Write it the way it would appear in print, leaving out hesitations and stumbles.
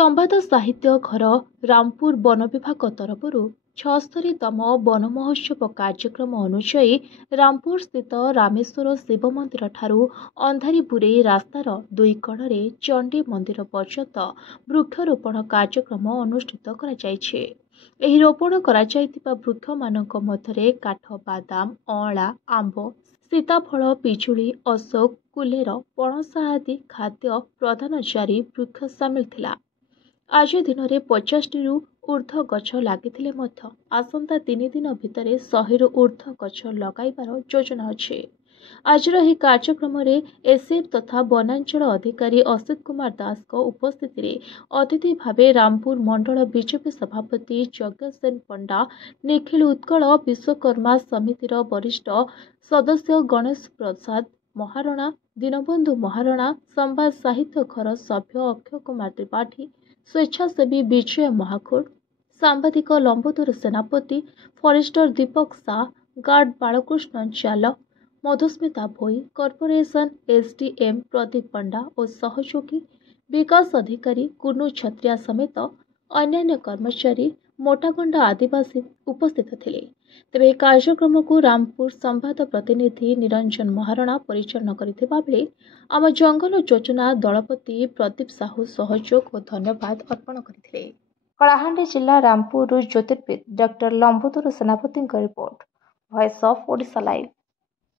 संवाद साहित्य घर रामपुर वन विभाग तरफରୁ 76तम वन महोत्सव कार्यक्रम अनुଯାयी रामपुर स्थित रामेश्वर शिव मंदिर ठारू अंधारीपुरे रास्तार दुई कड़े चंडी मंदिर पर्यंत वृक्षरोपण कार्यक्रम अनुष्ठित कराଯାଇଛି। ଏହି ରୋପଣ କରାଯାଇଥିବା ବୃକ୍ଷମାନଙ୍କ ମଧ୍ୟରେ କାଠ ବାଦାମ ଅଁଳା ଆମ୍ବ सीताफल पिजुली अशोक कुलेर पणसा आदि खाद्य प्रधानचारी वृक्ष सामिल थिला। आज दिन में 50टी ऊर्ध गछ लगी आसंता 3 दिन भितर 100 ऊर्ध गछ लगाइबार योजना अच्छे। आजर यह कार्यक्रम एसएफ तथा वनांचल अधिकारी असित कुमार दास उपस्थित अतिथि भावे रामपुर मंडल बीजेपी सभापति यज्ञसेन पंडा निखिल उत्कल विश्वकर्मा समितिर वरिष्ठ सदस्य गणेश प्रसाद महारणा दीनबंधु महारणा संवाद साहित्य घर सभ्य अक्षय कुमार त्रिपाठी स्वेच्छासेवी विजय महाखोड़ सांबादिक लंबोदर सेनापति फरेस्टर दीपक शाह गार्ड बालकृष्ण चाल मधुस्मिता भोई कॉर्पोरेशन एसडीएम प्रदीप पंडा और सहयोगी विकास अधिकारी कुनु छत्रिया समेत अन्य कर्मचारी मोटागंडा आदिवासी उपस्थित थे। तेरे कार्यक्रम को रामपुर संवाद प्रतिनिधि निरंजन महारणा परिचालन करथिबा बेले आम जंगल योजना दलपति प्रदीप साहू सहयोग और धन्यवाद अर्पण करथिले। कलाहांडी जिला रामपुर ज्योतिर्विद डॉक्टर लंबोदर सेनापति report voice of Odisha live.